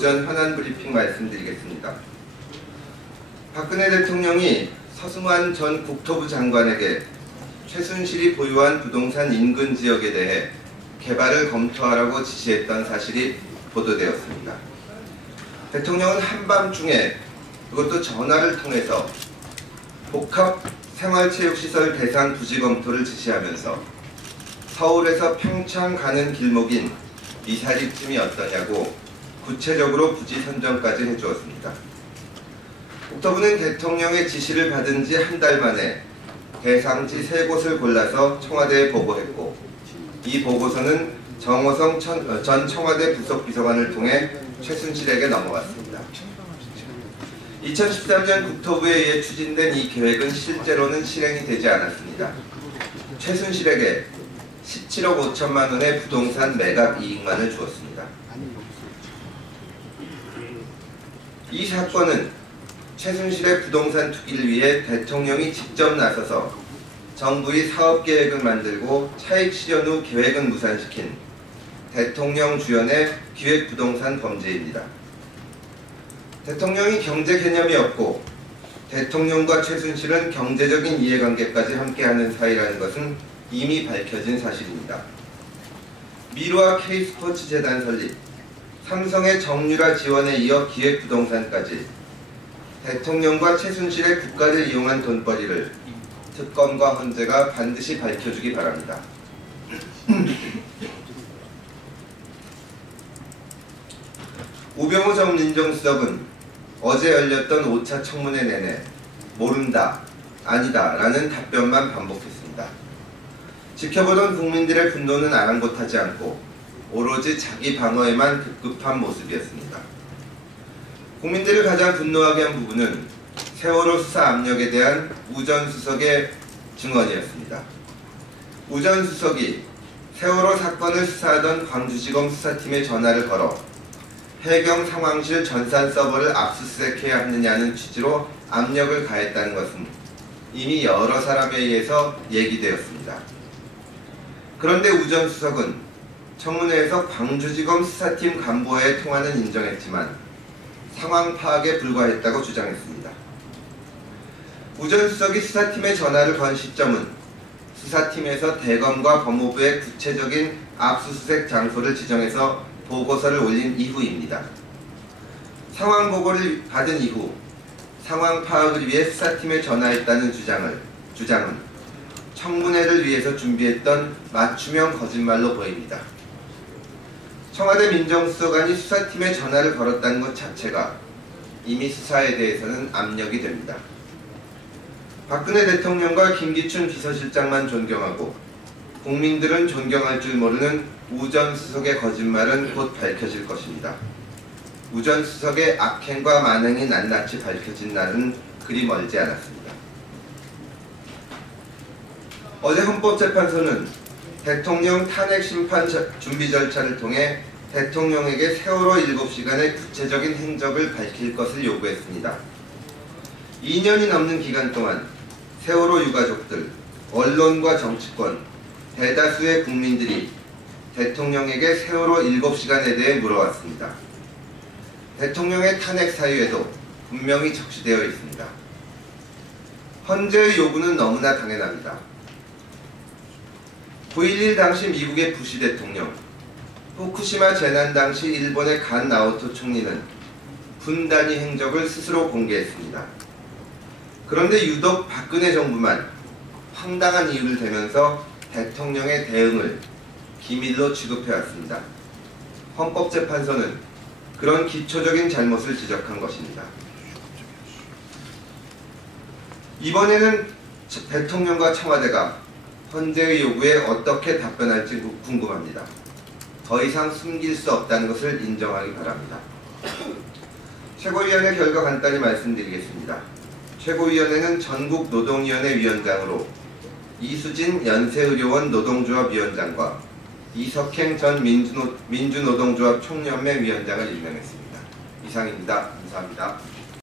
오전 현안 브리핑 말씀드리겠습니다. 박근혜 대통령이 서승환 전 국토부 장관에게 최순실이 보유한 부동산 인근 지역에 대해 개발을 검토하라고 지시했던 사실이 보도되었습니다. 대통령은 한밤중에 그것도 전화를 통해서 복합 생활체육시설 대상 부지 검토를 지시하면서 서울에서 평창 가는 길목인 미사리쯤이 어떠냐고 구체적으로 부지 선정까지 해주었습니다. 국토부는 대통령의 지시를 받은 지 한 달 만에 대상지 3곳을 골라서 청와대에 보고했고, 이 보고서는 정호성 전 청와대 부속비서관을 통해 최순실에게 넘어갔습니다. 2013년 국토부에 의해 추진된 이 계획은 실제로는 실행이 되지 않았습니다. 최순실에게 17억 5천만 원의 부동산 매각 이익만을 주었습니다. 이 사건은 최순실의 부동산 투기를 위해 대통령이 직접 나서서 정부의 사업계획을 만들고 차익 실현 후 계획은 무산시킨 대통령 주연의 기획부동산 범죄입니다. 대통령이 경제 개념이 없고 대통령과 최순실은 경제적인 이해관계까지 함께하는 사이라는 것은 이미 밝혀진 사실입니다. 미르와 K스포츠재단 설립, 삼성의 정유라 지원에 이어 기획부동산까지 대통령과 최순실의 국가를 이용한 돈벌이를 특검과 헌재가 반드시 밝혀주기 바랍니다. 우병우 전 민정수석은 어제 열렸던 5차 청문회 내내 모른다, 아니다 라는 답변만 반복했습니다. 지켜보던 국민들의 분노는 아랑곳하지 않고 오로지 자기 방어에만 급급한 모습이었습니다. 국민들을 가장 분노하게 한 부분은 세월호 수사 압력에 대한 우 전 수석의 증언이었습니다. 우 전 수석이 세월호 사건을 수사하던 광주지검 수사팀에 전화를 걸어 해경 상황실 전산 서버를 압수수색해야 하느냐는 취지로 압력을 가했다는 것은 이미 여러 사람에 의해서 얘기되었습니다. 그런데 우 전 수석은 청문회에서 광주지검 수사팀 간부와의 통화는 인정했지만 상황 파악에 불과했다고 주장했습니다. 우 전 수석이 수사팀에 전화를 건 시점은 수사팀에서 대검과 법무부의 구체적인 압수수색 장소를 지정해서 보고서를 올린 이후입니다. 상황 보고를 받은 이후 상황 파악을 위해 수사팀에 전화했다는 주장은 청문회를 위해서 준비했던 맞춤형 거짓말로 보입니다. 청와대 민정수석관이 수사팀에 전화를 걸었다는 것 자체가 이미 수사에 대해서는 압력이 됩니다. 박근혜 대통령과 김기춘 비서실장만 존경하고 국민들은 존경할 줄 모르는 우 전 수석의 거짓말은 곧 밝혀질 것입니다. 우 전 수석의 악행과 만행이 낱낱이 밝혀진 날은 그리 멀지 않았습니다. 어제 헌법재판소는 대통령 탄핵 심판 준비 절차를 통해 대통령에게 세월호 7시간의 구체적인 행적을 밝힐 것을 요구했습니다. 2년이 넘는 기간 동안 세월호 유가족들, 언론과 정치권, 대다수의 국민들이 대통령에게 세월호 7시간에 대해 물어왔습니다. 대통령의 탄핵 사유에도 분명히 적시되어 있습니다. 헌재의 요구는 너무나 당연합니다. 9.11 당시 미국의 부시 대통령, 후쿠시마 재난 당시 일본의 간 나오토 총리는 분단위 행적을 스스로 공개했습니다. 그런데 유독 박근혜 정부만 황당한 이유를 대면서 대통령의 대응을 기밀로 취급해왔습니다. 헌법재판소는 그런 기초적인 잘못을 지적한 것입니다. 이번에는 대통령과 청와대가 헌재의 요구에 어떻게 답변할지 궁금합니다. 더 이상 숨길 수 없다는 것을 인정하기 바랍니다. 최고위원회 결과 간단히 말씀드리겠습니다. 최고위원회는 전국노동위원회 위원장으로 이수진 연세의료원 노동조합 위원장과 이석행 전 민주노동조합 총연맹 위원장을 임명했습니다. 이상입니다. 감사합니다.